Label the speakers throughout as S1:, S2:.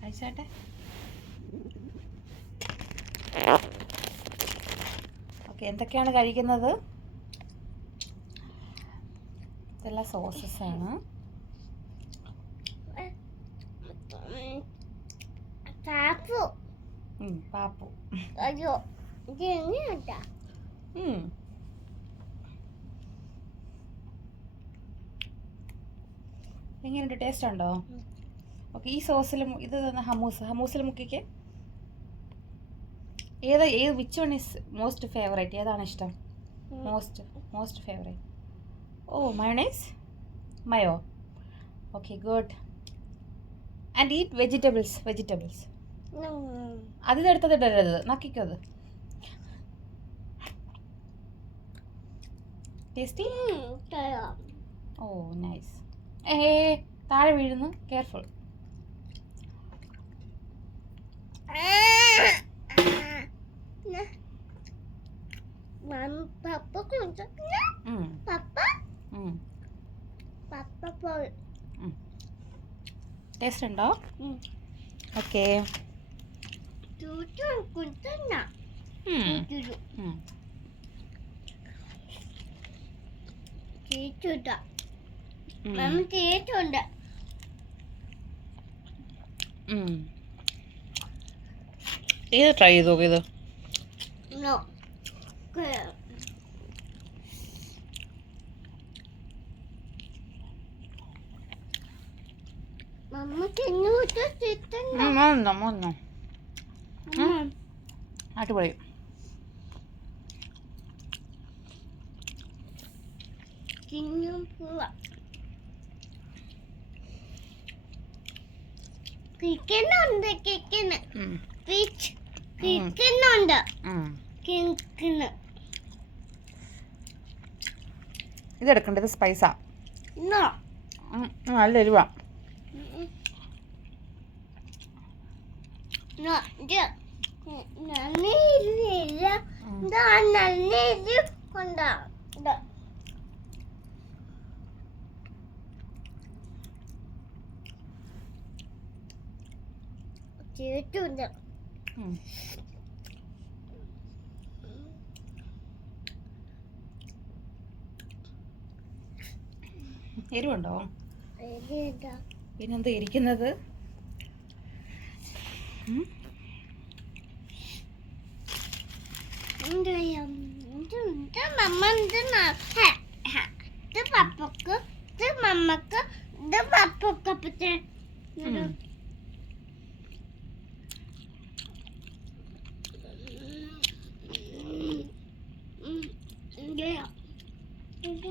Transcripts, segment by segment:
S1: കഴിച്ചാട്ടെ okay എന്തൊക്കെയാണ് കഴിക്കുന്നത്? ഇതെല്ലാം സോസസ് ആണ്.
S2: പാപ്പു. അയ്യോ ഇത് എങ്ങനെയുണ്ടാ?
S1: ടേസ്റ്റ് ഉണ്ടോ. ഓക്കെ ഈ സോസിൽ ഇത് തന്നെ ഹമൂസ് ഹമൂസിൽ മുക്കിക്ക്. ഏത് ഏത് which one is most favourite ഏതാണ് ഇഷ്ടം? Most most favourite oh mayonnaise mayo okay good and eat vegetables vegetables അതിലെടുത്തത് ഇടരുത് നക്കിക്കോ അത്. ടേസ്റ്റി ഓ നൈസ് ഏ താഴെ വീഴുന്നു. കെയർഫുൾ
S2: പപ്പ കുഞ്ഞു പപ്പ പപ്പ പോയി
S1: ടേസ്റ്റ് ഉണ്ടോ? ഓക്കെ
S2: ചേച്ചുണ്ട്
S1: ഇത് ട്രൈ ചെയ്ത് നോക്കിയത് അടിപൊളി
S2: തിന്നും പോവാ കിക്കുന്നുണ്ട് കിക്കുന്നു
S1: ഇത് സ്പൈസാ
S2: നോ.
S1: നല്ല എരിവാ.
S2: ചേട്ടുണ്ട്.
S1: എരിവുണ്ടോ? പിന്നെന്താ ഇരിക്കുന്നത്
S2: പപ്പക്ക് ഇത് മമ്മക്ക് ഇത് പപ്പക്ക് അപ്പത്തെ
S1: ഇത്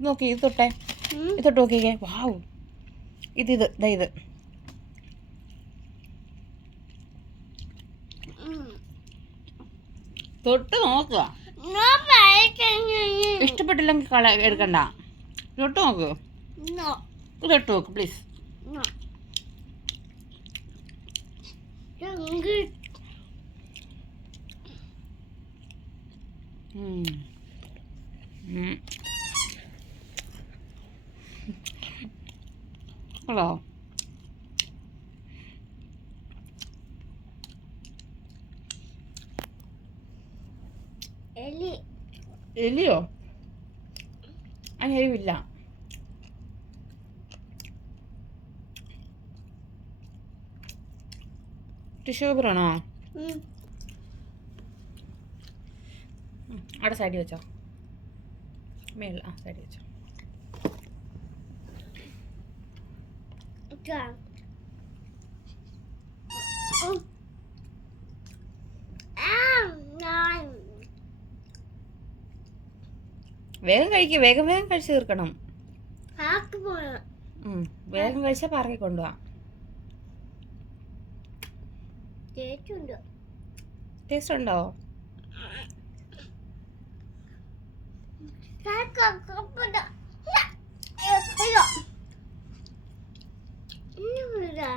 S1: നോക്കി ഇത് തൊട്ടേ ഇത് തൊട്ട് നോക്കിക്കേ വാവ് ഇത് ഇത് ദാ ഇത്. തൊട്ട് നോക്കുക ഇഷ്ടപ്പെട്ടില്ലെങ്കിൽ കള എടുക്കണ്ട. തൊട്ട് നോക്ക്. തൊട്ട് നോക്ക് പ്ലീസ്
S2: Mm. Younger. എലി.
S1: എലിയോ? അതിന് എരിവില്ല ടിഷ്യൂ പേപ്പർ
S2: ആണോ
S1: അവിടെ സൈഡിൽ വെച്ചോ. മേളിൽ ആ സൈഡിൽ വെച്ചോ.
S2: Go. Oh.
S1: വേഗം കഴിക്ക വേഗം വേഗം കഴിച്ചു തീർക്കണം. വേഗം കഴിച്ച പാർക്കി കൊണ്ടുപോവാം ടേസ്റ്റ് ഉണ്ടോ
S2: കാക്കപ്പട അയ്യോ ഇന്നിവിടെ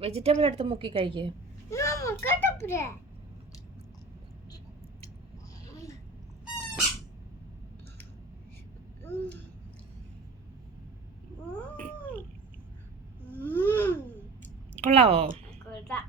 S1: വെജിറ്റബിൾ എടുത്ത് മുക്കി കഴിക്കുക കൊള്ളാവോ?
S2: കൊള്ളാം.